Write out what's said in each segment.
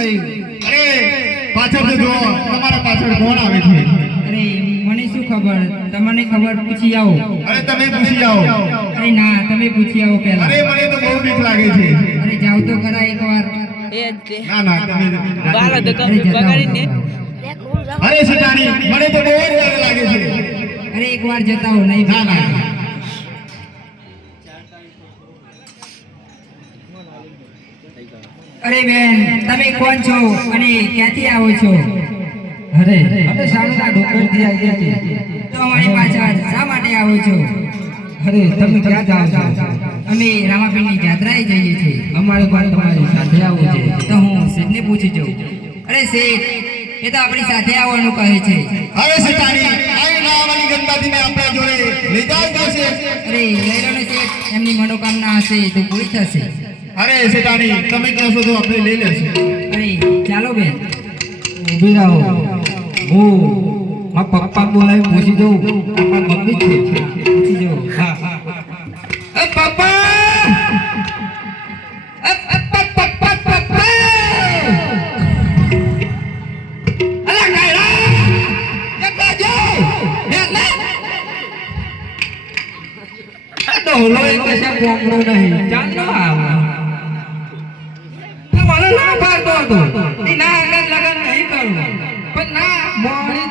થયું? અરે પાછળ જો તમારા પાછળ કોણ આવે છે? અરે મને શું ખબર, તમને ખબર પૂછી આવો. અરે તમે પૂછી આવો. અરે ના, તમે પૂછી આવો પહેલા. અરે મને તો બહુ બીક લાગે છે. અરે જાવ તો ખરા એકવાર. ના ના તમે બાલા તો કમ બગાડીને. અરે શેતાની મને તો બહુ ડર લાગે છે. અરે એકવાર જતા હો નહીં. ના ના અરે બેન, તમે કોણ છો અને ક્યાંથી આવો છો? અરે અમે સામેના ડોક્ટરથી આવ્યા છીએ. તો અમારી પાછળ શા માટે આવો છો? અરે તમે ક્યાં જાઓ છો? અમે રામાપીરની જાત્રાએ જઈએ છીએ. અમારે પણ તમારી સાથે આવવું છે. તો હું શેઠને પૂછી જોઉં. અરે શેઠ, એ તો આપણી સાથે આવવાનું કહે છે. અરે શેતાની આવી નાવાની ગણપતિને આપણા જોડે લઈ જાવ જશે. અરે લઈ લો ને શેઠ, એમની મનોકામના હશે તો પૂરી થશે. અરે શેતાની તમે કહેશો તો આપણે લઈ લેશું. અરે ચાલો બેન. ઊભી રહો. હું મારા પપ્પા બોલાવી પૂછી દઉં. મારા મમ્મી છે, પૂછી દઉં. હા એ પપ્પા! પપ્પા! અલા કાયરા! એ બાજુ! એટલે ડોલો એ કશા બોમડો નહીં. ચાલો આવો. મને ના પાડતો હતો. એના આગળ લગન નહીં કરું. પણ ના મોડી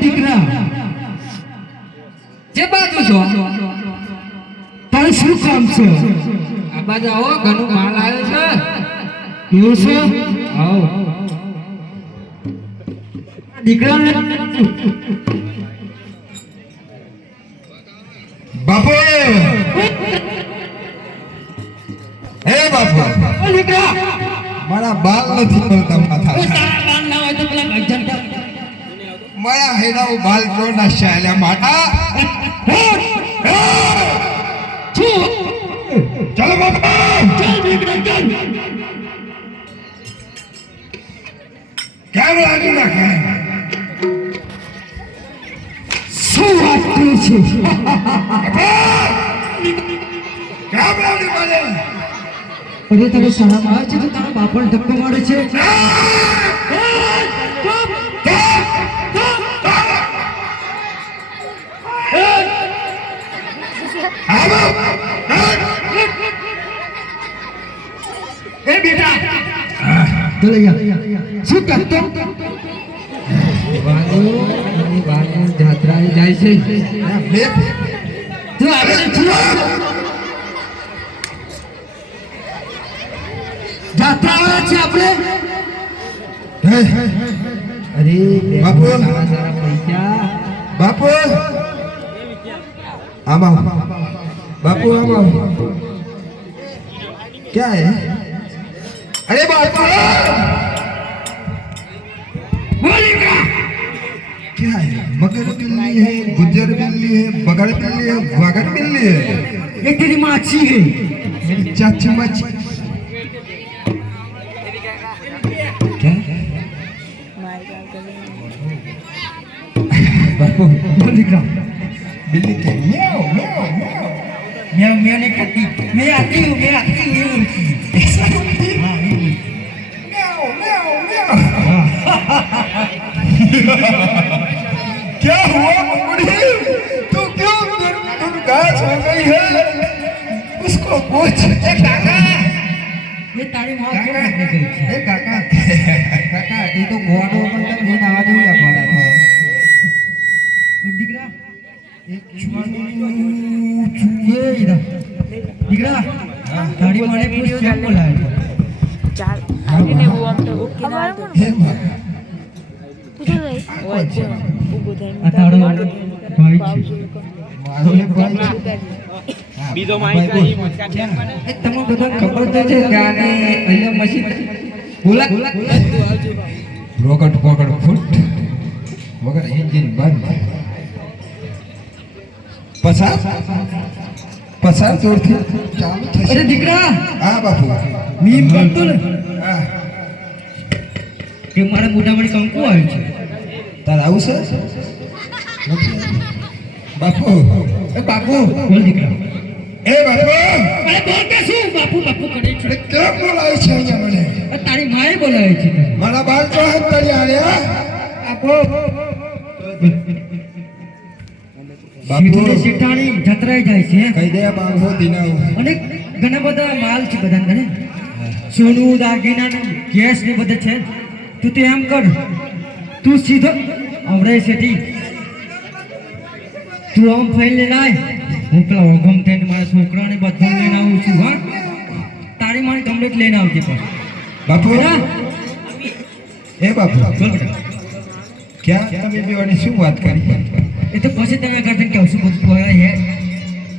દીકરા જે બાજુ છો? તારે શું કામ છે? આ બાજુ આવો, ઘણું માલ આવ્યો છે. એવું છે? આવો. દીકરાને બાપુ હે બાપુ દીકરા મારા બાલ નથી મળતા માથા. મારા હેરાઓ બાલ જો ના શાલ્યા માટા. ચલો બાપા કેમ લાગી નાખે? શું વાત કરે છે? કેમ લાગી મને? અરે તને શરમ આવે છે તો તારા બાપણ ધક્કો મારે છે? એ બેટા શું કરતો? જાત્રાએ જાય છે. તું આવે છે? જાત્રા આવે છે આપણે. અરે બાપુ સારા પૈસા. બાપુ આમાં बापू आम क्या है? अरे बापू क्या है? मगर बिल्ली है, गुज्जर बिल्ली है, बगड़ बिल्ली है, वागड़ बिल्ली है। ये तेरी माची है, मेरी चाची माची। क्या? बापू बोली का बिल्ली के म्याओ म्याओ म्याओ म्याओ म्याओ नहीं करती, मैं आती हूँ ऐसा बोलती है? म्याओ म्याओ म्याओ। क्या हुआ मुकुड़ी? तू क्यों गाज हो गई है? उसको पूछ। काका ये तारी माँ क्यों करने गई थी? काका काका ये तो गोवाडो अपन तक नहीं नहा दूँगा पड़ा था। दिख रहा? ये इधर दिख रहा? गाड़ी मारे पुलिस क्या बोला है? ચાલ આવીને હું આમ તો ઓકે ના હતો हे माँ પૂછો ભાઈ ઓય ઊભો થઈને આ તારો ભાઈ છે. मारो ले भाई બીજો માઈક અહીં એ તમને બધા ખબર તો છે કે આને અહીંયા મશીન બોલા રોકટ પોકટ ફૂટ વગર એન્જિન બંધ પસાર જોરથી ચાલુ થશે. અરે દીકરા હા બાપુ. મીમ કરતો ને હા કે મારા મોઢામાં કંકુ આવ્યું છે. તારે આવું છે નથી. બાપુ એ બાપુ બોલ દીકરા. એ બાપુ અરે બોલ કે શું બાપુ બાપુ કરે છે. એ કેમ બોલાય છે અહીંયા મને? તારી માએ બોલાવે છે. મારા બાળ તો હાથ તળી આલ્યા. બાપુ શેઠાણી જતરાઈ જાય છે કહી દે બાપુ દિનાવ. અને ઘણા બધા માલ છે બધા ઘરે સોનું દાગીના ને ગેસ ને બધે છે. તું તો એમ કર તું સીધો અમરાઈ શેઠી તું આમ ફાઈલ લઈને આય. હું પેલા ઓગમ થઈને મારા છોકરાને બધું લઈને આવું છું. હા તારી મારી કમ્પ્લીટ લઈને આવજે પણ બાપુ એ બાપુ બોલ બેટા. ક્યાં તમે બેવાની શું વાત કરી? એ તો પછી તમે કરતા કે શું બધું બોલાય હે.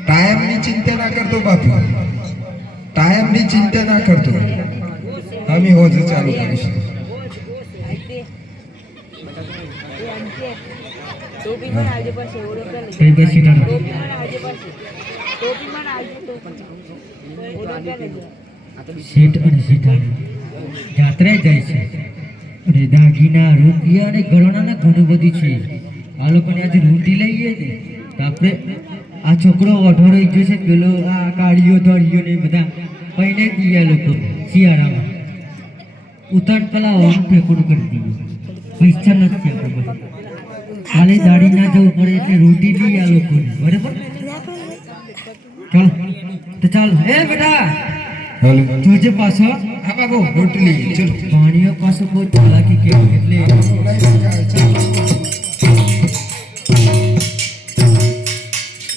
ટાઈમની ચિંતા ના કરતો બાપુ, ટાઈમની ચિંતા ના કરતો. અમે હોજ ચાલુ કરીશું. ટોપી પણ આજે પાસે ઓળો પેલે કઈ બસ સીટાનો ટોપી પણ આજે પાસે ટોપી પણ આજે ઓળો પેલે સીટ અને સીટાની જાત્રે જાય છે. અને દાગીના રૂપિયા અને ઘરેણાના ઘણું બધું છે. આ લોકોને આજે લૂંટી લઈએ ને તો આપણે આ છોકરો ઓઢો રહી ગયો છે. પેલો આ કાળીઓ ધોળીઓ ને બધા પૈને ગયા લોકો શિયાળામાં ઉતાર પેલા ઓમ ફેંકું કરી દીધું. પૈસા નથી આપણે બધા ખાલી દાડી ના જવું પડે એટલે રોટી નહીં આ લોકો બરાબર. ચાલ તો ચાલ એ બેટા હાલો જોજે પાછો. હા બાપુ રોટલી ચલ. પાણીઓ પાછો કોઈ ચાલાકી કેવું એટલે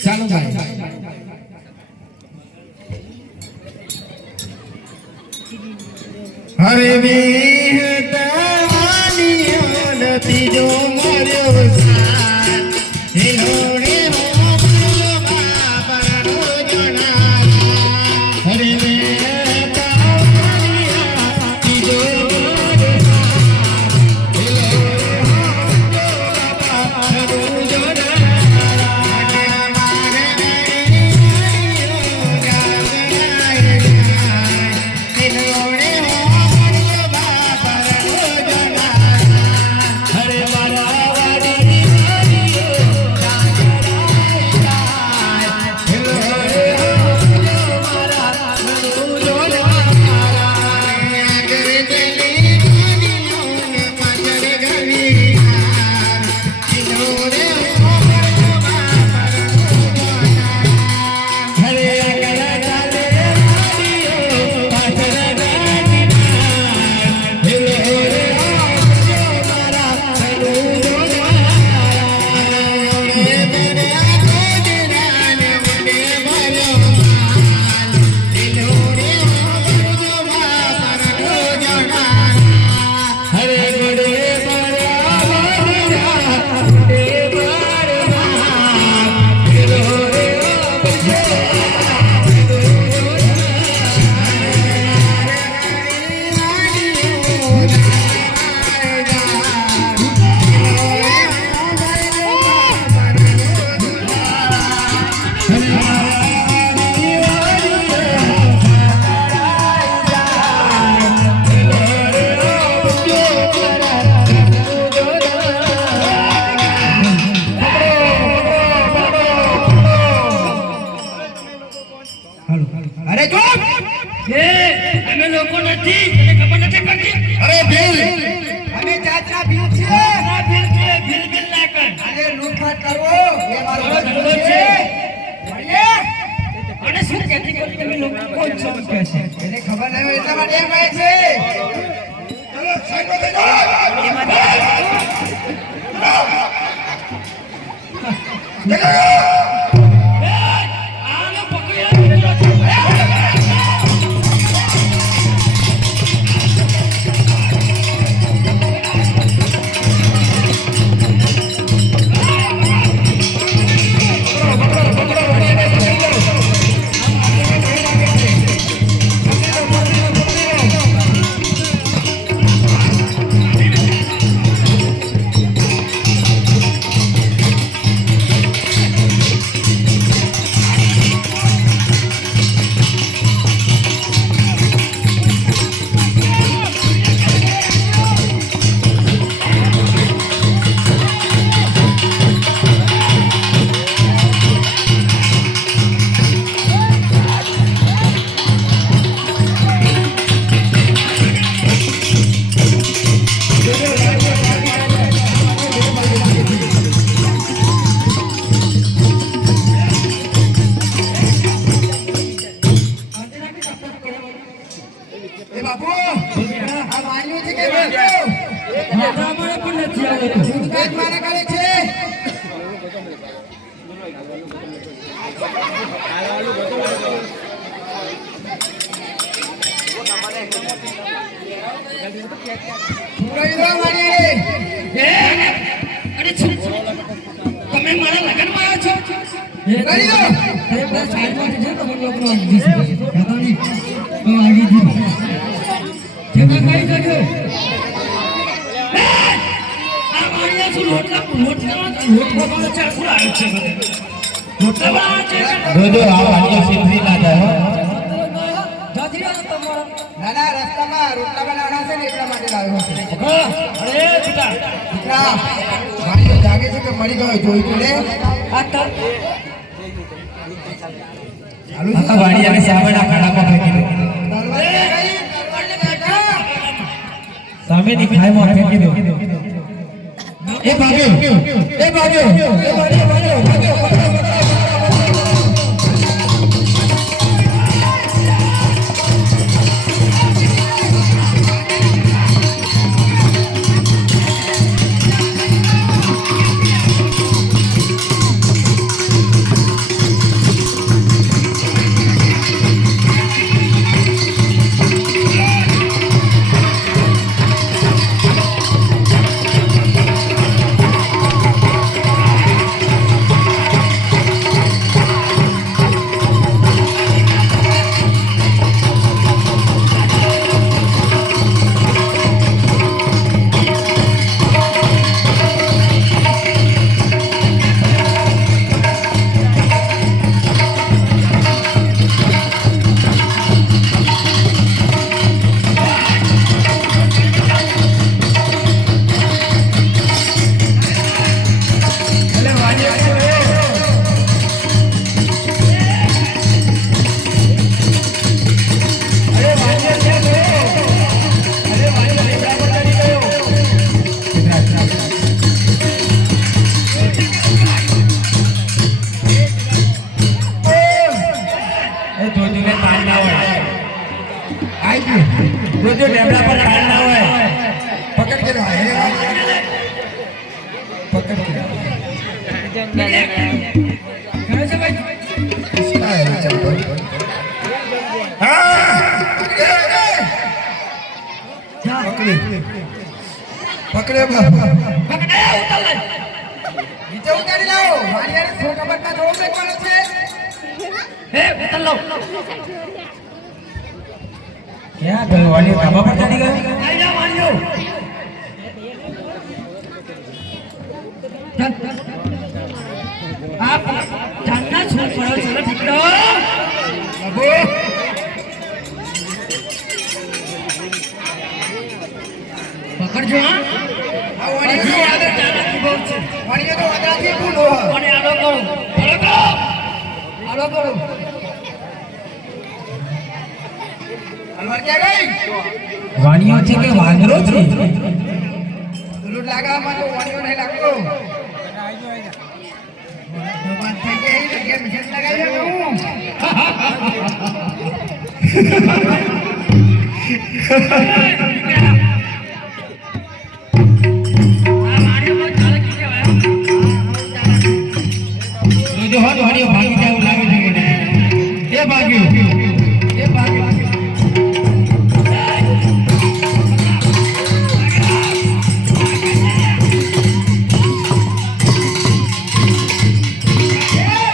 ચાલો ભાઈ. હરે વિહતાવાનીઓ નથી જો મર્યો સાથ. હિલોડે હો મર્યો બાપરનો જણાલા. હરે વિહતાવાનીઓ નથી જો મર્યો સાથ. હિલોડે હો મર્યો બાપરનો જણાલા. મારે વાણીઓ ગાગરાય જાય. હિલોડે હો મર્યો બાપરનો જણાલા. હરે મારા વાડી વાડીઓ ગાગરાય જાય. હિલોડે હો મર્યો મારા ઘણું જોડાલા. આગળ ચલી વાડીઓ ને પાછળ ઘડી હાર. હિલોડે હો મર્યો બાપરનો જણાલા. હરે આગળ ચાલે વાડીઓ પાછળ ઘડી હાર. હિલોડે હો મર્યો મારા ઘણું જોડાલા. હિલોડે મેરા ગોજરાને મને ભર્યો માલ. હિલોડે હો મર્યો બાપરનો જણાલા. હરે ગોડે મારા વાદરા ગોડે મારા માલ. હિલોડે હો હાલો અરે ચૂપ! એ અમે લોકો નથી તને ખબર નથી પડતી. અરે ભીલ અમે જાત્રા ભીલ છીએ. આ ભીલ છે ભીલ ભીલ ના કર. અરે લૂંટફાટ કરવો એ મારો ધંધો છે. મળીએ. અને શું કહેતી કરી તમે લોકો કોણ છો એમ કહે છે. એને ખબર નહીં હોય એટલા માટે એમ કહે છે. ચલો સાઈડમાં થઈ જાઓ. આનો પકડ્યા. આ વાણીઓ છે કે વાંધો માતા મને પણ નથી આવડતું. દૂધ કાચ મારા કરે છે પૂરા વિધવા વાણી રે અરે છું તમે મારા લગનમાં આવ્યા છો કરી દો અરે બસ સાઈડમાં જજો તો મને લોકો આવી જશે દાદાજી તો આવી જી જેમાં કઈ જજો આ મારિયા છું લોટલા બનાવવા છે પૂરા આવ્યો છે લોટલા બનાવવા છે જોજો આ વાડીઓ સિંધરી ના થાય જાતી રહ્યો તમારો ના ના રસ્તામાં રોટલા બનાવવાના છે ને એટલા માટે લાવ્યો છે અરે બેટા દીકરા વાણીઓ જાગે છે કે મળી ગયો જોઈ તું લે આ તર ચાલુ આ વાડી અને સામેના ખાડામાં ફેંકી દો તલવાર ક્યાં ગઈ? તલવારને કાઢો. સામેની ખાઈમાં ફેંકી દો એ ભાગ્યો એ ભાગ્યો એ ભાગ્યો જોજો ટેબલા પર તાળ ના હોય પકડ કે ના પકડ કે किसका है चप्पल पकड़े पकड़े बाबा नीचे उतारी लाओ मारियाने छोटा बच्चा दो फेंकવાનો છે એ ઉતર લો ક્યાં ગયો વાડીઓ ધાબા પર ચડી ગયો આઈ જા માન્યો આપ જાનના છોડ પડો ચલો દીકરો બાબુ પકડજો હા આ વાડીઓ આદર જાનકી બહુ છે વાડીઓ તો વાદળાથી ભૂલો અને આલો કરો આલો કરો હલવાર ક્યાં ગઈ વાણીઓ છે કે વાંદરો છે દૂર લાગામાં તો વાડીઓ નહીં લાગતો ભગવાન થઈ ગઈ જગ્યા મિશન લગાવી દે હું જોજો હટ વાડીઓ ભાગી જાય એવું લાગે છે મને એ ભાગ્યો એ ભાગ્યો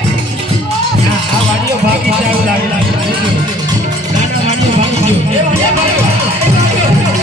આ વાડીઓ ભાગી જાય એવું લાગે છે નાના વાડીઓ ભાગી ગયો એ ભાગ્યો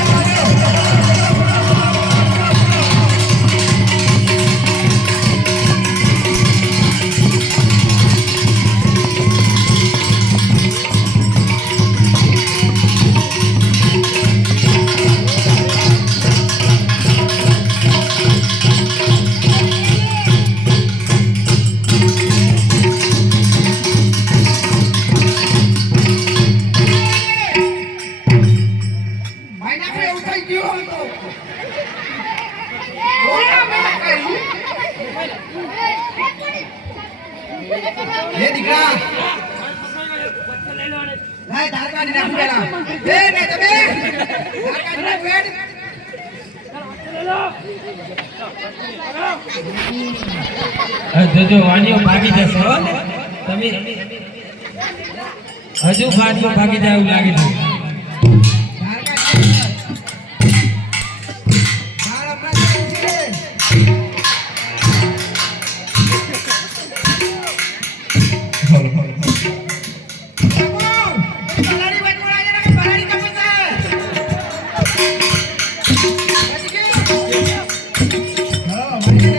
માયના પે ઉઠાઈ ગયો હતો એ દીકરા લાય ધાર કાઢી નાખ પેલા એ ને તમે ધાર કાઢી નાખ બેડ જોજો વાણીઓ ભાગી જશે હો તમે હજુ પાછું ભાગી જાય એવું લાગે છે ધાર કાઢી ધાર આપણા છે હોલ હોલ બલાડી બટવાળા જરા બલાડી કપસે હા મને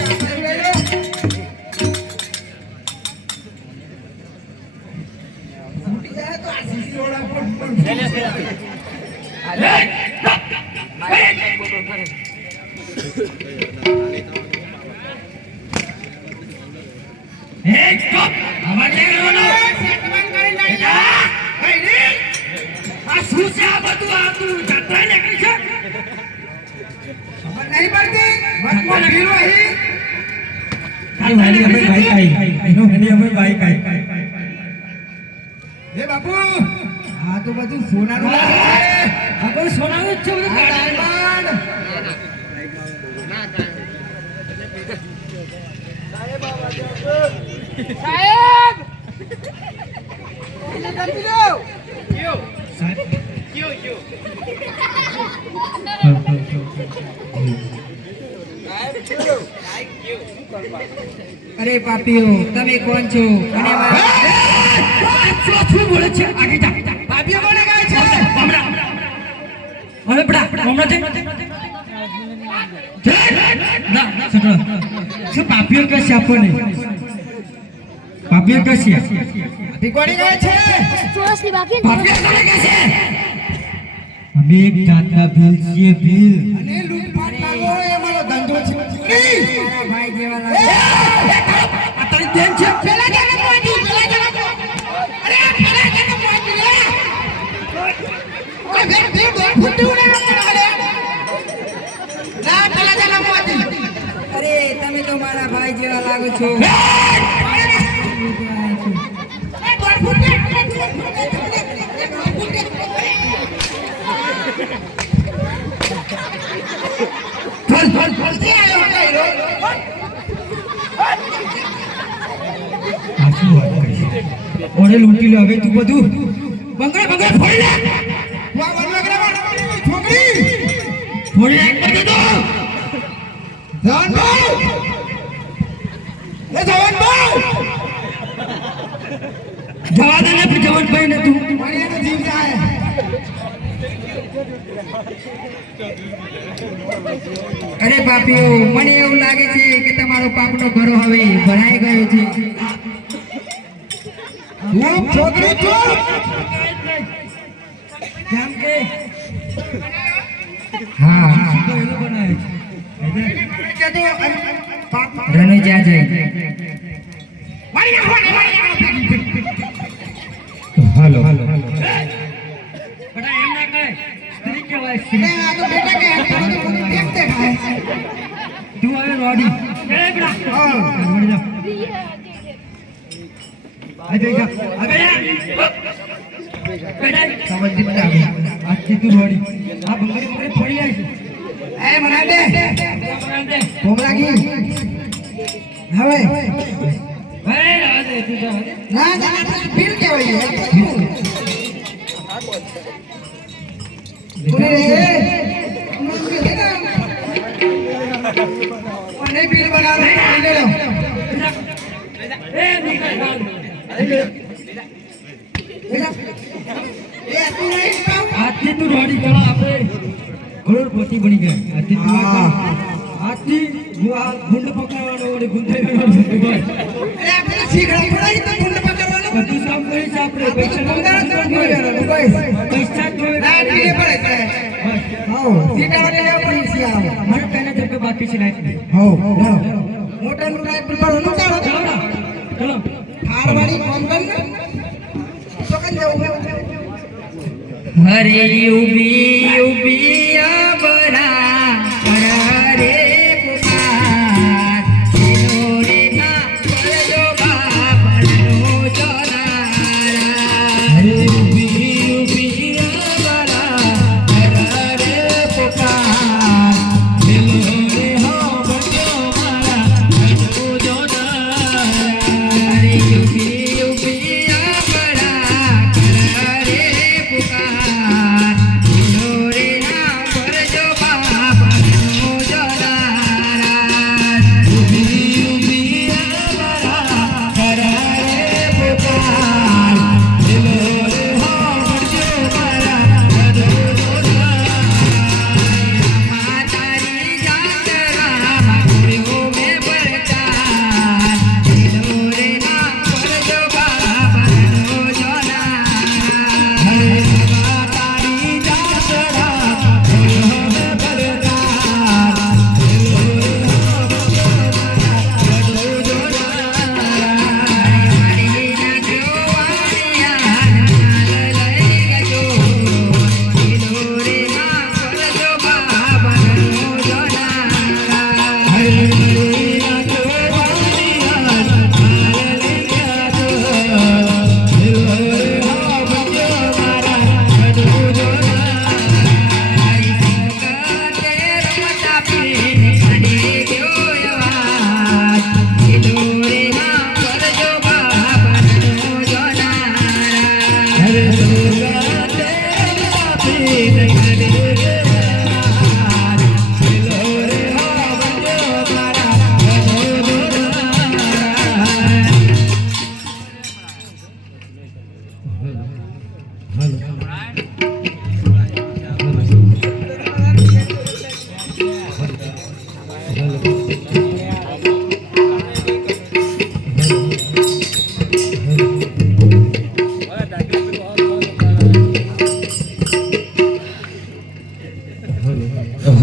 એ બાપુ આ તો બધું સોનાનું આ બધું સોનાનું જ છે બધું ડાયમંડ સાહેબ એને ધમકી દો અરે પાપીઓ તમે કોણ છો અને શું બોલે છે આગે જા પાપીઓ કોને કહે છે હવે બડા હમણાં ના સકળો શું પાપીઓ કે છે આપણને પાપીઓ કે છે પાપી કોને કહે છે ચોરસની બાકી પાપીઓ કોને કે છે અમે એક જાતના ભીલ છીએ ભીલ અને લૂંટફાટ લાગો એ મારો ધંધો છે મારા ભાઈ જેવા લાગે આ તારી બેન છે પેલા જણા મોટી પેલા જણા અરે પેલા જણા મોટી લે ઓય બેન બેન દોડ ફૂટું ને ના પેલા જણા મોટી અરે તમે તો મારા ભાઈ જેવા લાગો છો ઓરે લૂંટી લો હવે તું બધું બંગડા બંગડા ફોડી લે વા વનવગરા છોકરી ફોડી લે બધું તો જવાન ભાઈ એ જવાન ભાઈ જવા દે ને જવાન ભાઈ ને તું મને એનો જીવ જાય અરે પાપીઓ મને એવું લાગે છે કે તમારો પાપનો ઘરો હવે ભરાઈ ગયો છે ચૂપ છોકરી ચૂપ કેમ કે હા રનો જ્યાં જાય હાલો બટા એમ ના કહે સ્ત્રી કહેવાય સ્ત્રી આ તો બેટા કે કેમ દેખાય તું હવે રોડી એ બડા હા રોડી જા આ જઈ જા અબે બેટા સમજી મને આજથી તું રોડી આ બંગડી બંગડી ફોડી આવી છે એ મના દે દે કોમલા કી હવે હે રાધે તું જા ના ના બિલ કેવાય અને બિલ બનાવો લે લો એ નીકળ એ તું નહીં પાવ આજથી તું રોડી ચલો આપણે કરોડપતિ બની ગયા આજથી તું આજથી હું આ ગુંડ પકડવાનો અને ગુંડાઈ અરે આપણે શીખડા પડાઈ તો ગુંડ પકડવાનો બધું કામ કરીશ આપણે પૈસા પંદર પૈસા જોઈએ ના ડીલે પડે હો સીટાવાને લેવા પડી છે આવો મારે પહેલા જગ્યા બાકી છે લાઈટ હો મોટા નું રાઈટ પર નું કાઢો ચલો થારવાડી કોંકણ તો કન જવું હરે ઉભી ઉભી આબરા રે પુકાર એનો રે ના પડ્યો બાપનો જોનારા હરે ઉભી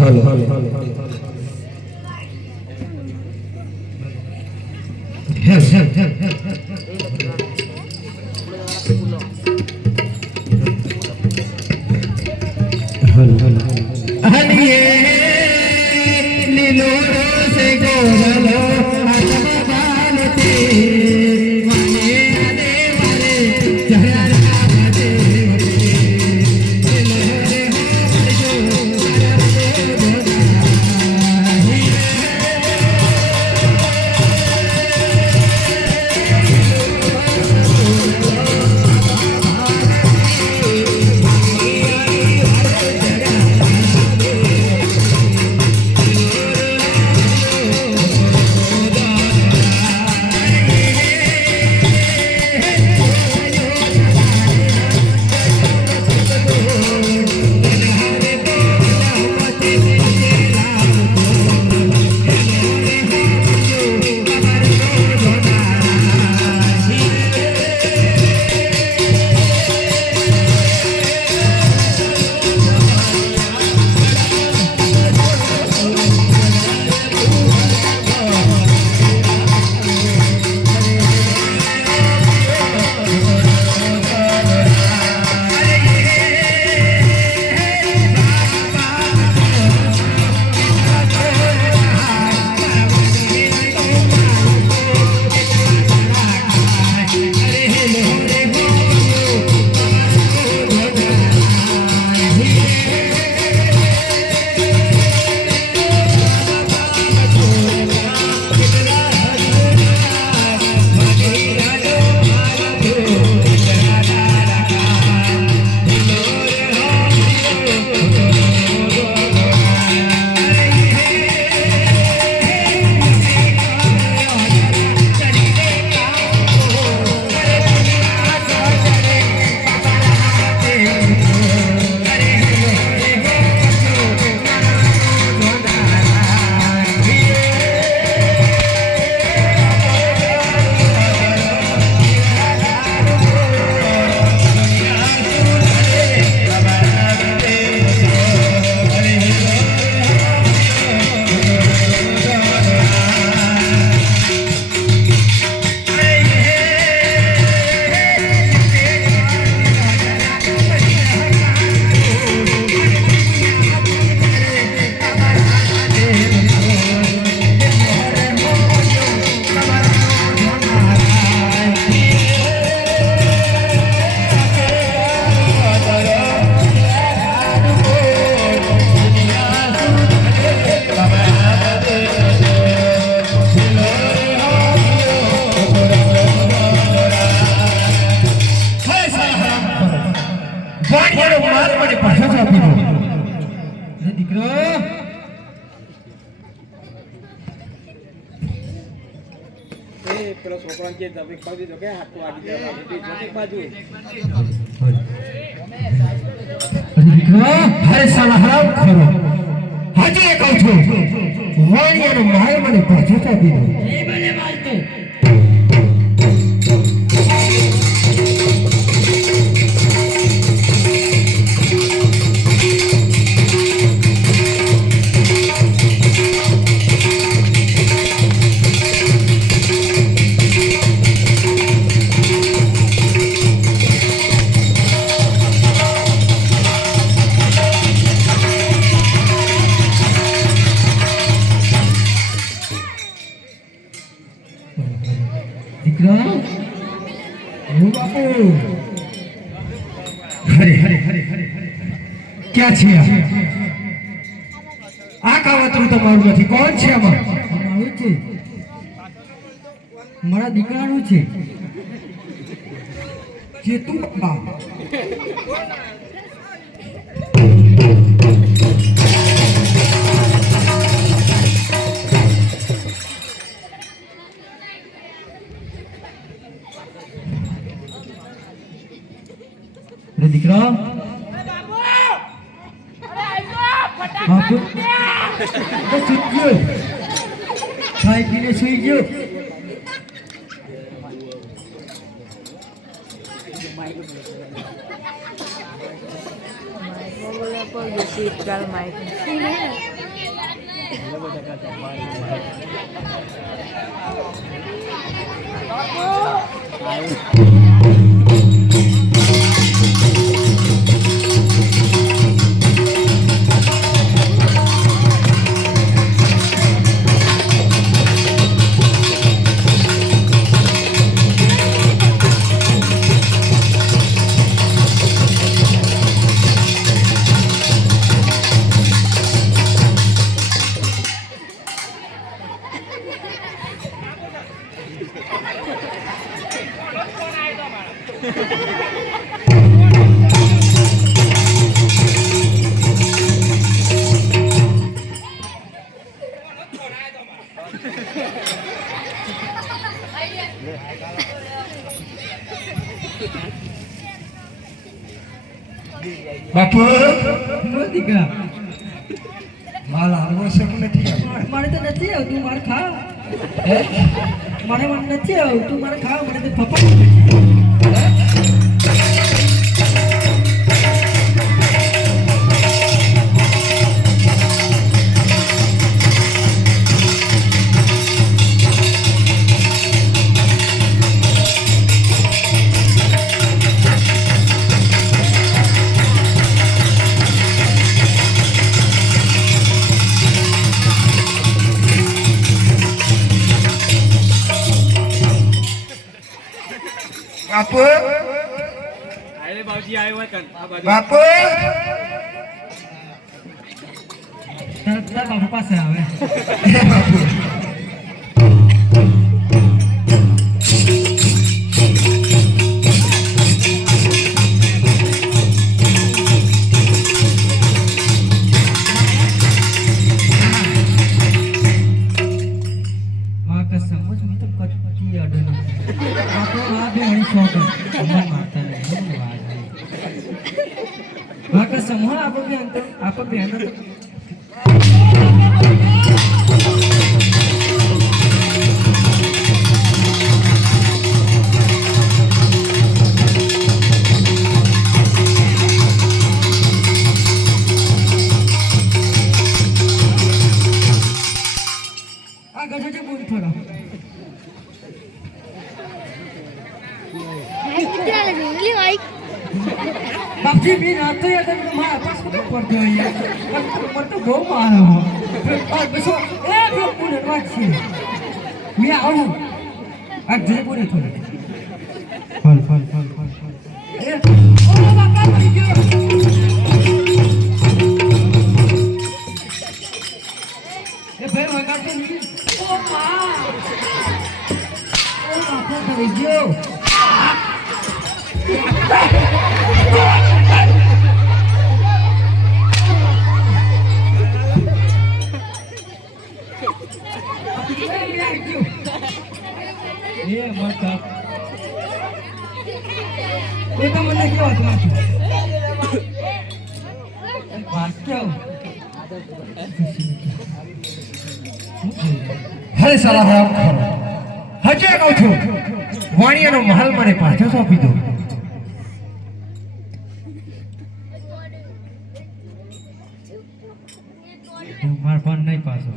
હાલો લીલો સે ગોરલો આત્મા બાલતે મને આદે મારે જરા રાધે પેલો છોકરાને કે તમે કહી દીધો કે હાથ વાગી જાય જોતી બાજુ અરે સાલા હરામ ખરો હાજી કહું છું વાણિયાનો માય મને પાછો આપી દો એ મને મારતો દીકરા ઓ બાપુ હરે ક્યાં છે આ કાવતરું તમારું નથી કોણ છે આમાં મારું છે મારા દીકરાનું છે ચેતુ બાપા દીકરા બાપુ સુઈ ગયો ખાઈ પીને સુઈ ગયો કોઈ બેસી ચાલ માઇક બાપુ દીકરા માલ હાલવો છે કે નથી આવતો? મારે તો નથી આવતું મારે ખાવ મને નથી આવતું મારે ખાવ મને તો પપ્પા બાપુ બાપુ તારા બાપુ પાસે આવે બાપુ बापजी भी रात तो याद है तुम्हारे पास कब पड़ते हो ये पर तो बहुत मारा हो और बसो एक लोग पूरे बात छी मैं आऊं आज जे पूरे थोड़े फल फल फल फल फल ए ओ बाबा मरी गयो ए भाई वगाड़ के नहीं ओ मां ओ बाबा मरी गयो ये मत ये तो मैंने क्या हुआ तुम्हारे बात क्या હે સાલા રામ ખરો હજે કહું છું વાણિયાનો મહાલ મને પાછો સોંપી દો માર ફોન નહીં પાછો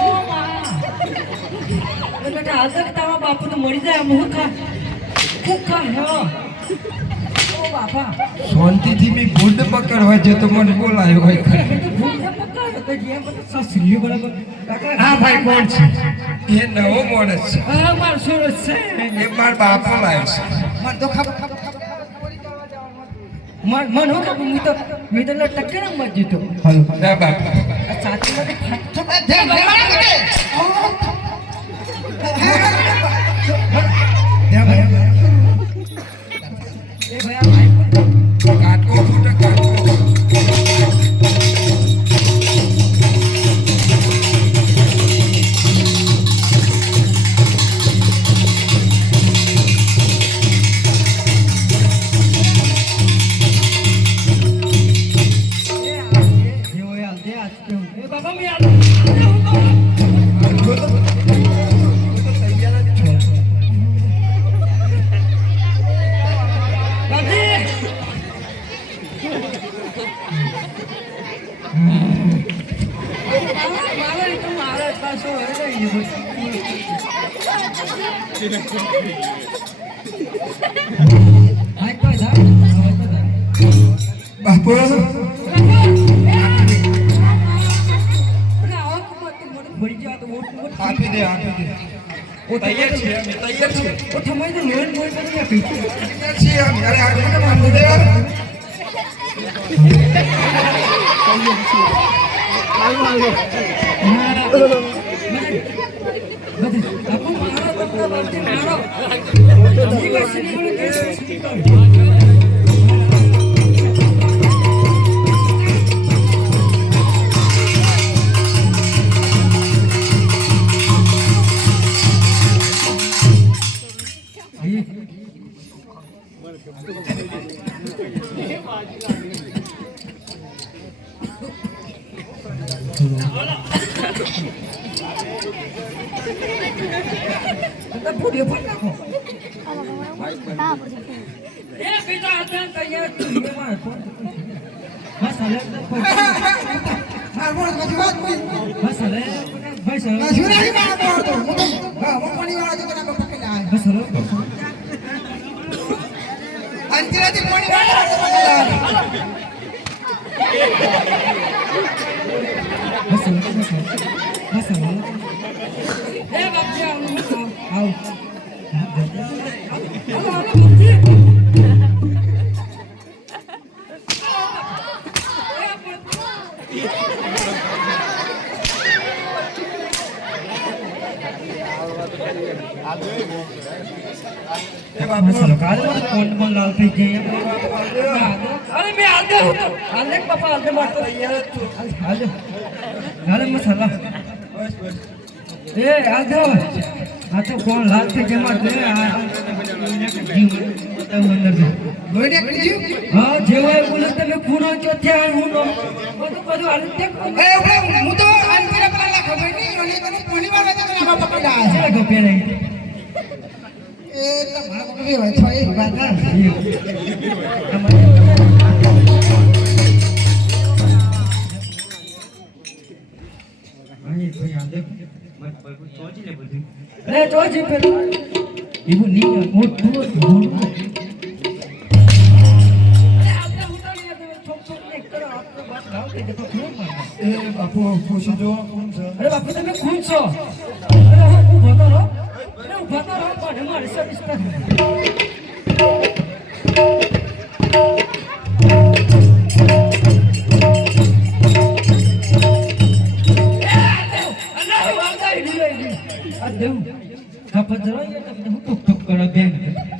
ओ मां ये बेटा आदर तावा बापू तो मरी जाए मुखा मुखा है ओ बाबा શાંતિથી મેં ગુડ પકડવા જતો મને બોલાયો હોય ખરે. मैं तो भूल गया पक्का तो ये मतलब ससुरी बराबर काका આ ભાઈ કોણ છે? એ નવો માણસ છે. हां मार सुरत से એ મારા બાપુ લાવ્યો છે. मन तो खबर मन होगा मैं तो टक्कर ना मत जीतो જા બાપુ साथी में तो દે ભાઈ ए भैया भाई કાટકો ફૂટે કાટકો ए बाबा मैं यार दादी પાછો લઈ બાપુ આપી દે તૈયાર છીએ અમે તૈયાર છીએ તૈયાર છીએ અમે અરે આગળ આપી દે લાલ થઈ જઈએ અરે મેં આદે હતો આદે પપ્પા આદે મારતો આદે હાલે મસાલા એ આદે આ તો કોણ લાલ થઈ ગયા મારતો હા જેવાય બોલે તમે ખૂણો ચો ત્યાં હું બધું હાલ તે હું તો અંતરા પર ના ખબર નહીં ઓલી તને કોની વાર તો ના પકડા છે ગપે નહીં એ તમારા પકડી હોય તો એ વાત ના અરે તો જી પેલો એવું નહીં મોટું બાપુ ખુશી જો કોણ છે અરે બાપુ તમે ખુશ છો અરે હું ભતો રહો અરે હું ભતો રહો પણ મારે સર્વિસ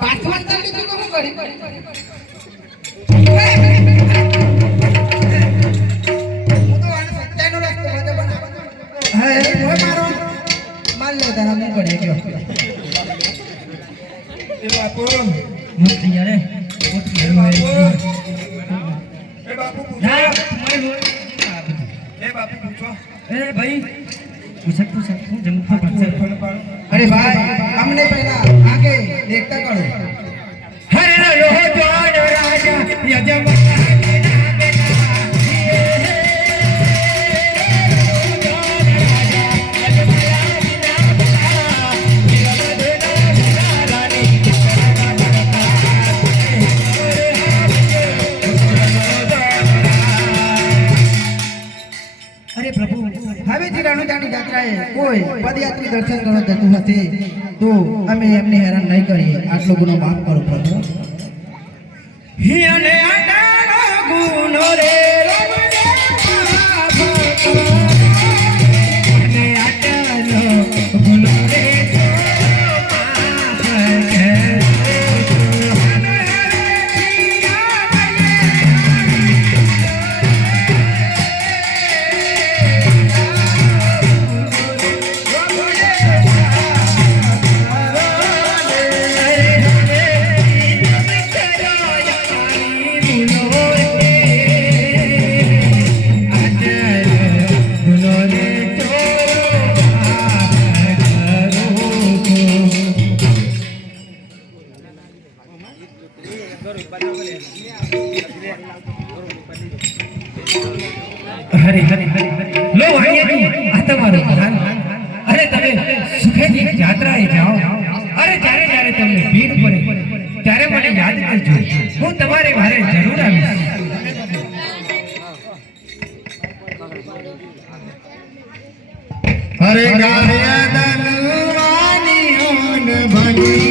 પાછવાન તને તું શું કરી એ બાપુ अरे भाई हमने पहला आगे देखता करो हरे रो जवान राजा यजमान अरे प्रभु हवेથી રણુજાની જાત્રાએ કોઈ પદયાત્રી દર્શન કરવા જતું હશે તો અમે એમને હેરાન નહીં કરીએ આટલો ગુનો માફ કરો પ્રભુ હિયને આડાનો ગુનો રે રમણે અને આડાનો ગુનો રે હરે હરે હરે લો અહીંયા આ તમારો જાત્રાએ જાઓ અરે જ્યારે જ્યારે તમને ભીડ પડે ત્યારે મને યાદ કરજો હું તમારે ઘરે જરૂર આવીશ અરે ગાયા દલવાની ઓન ભણી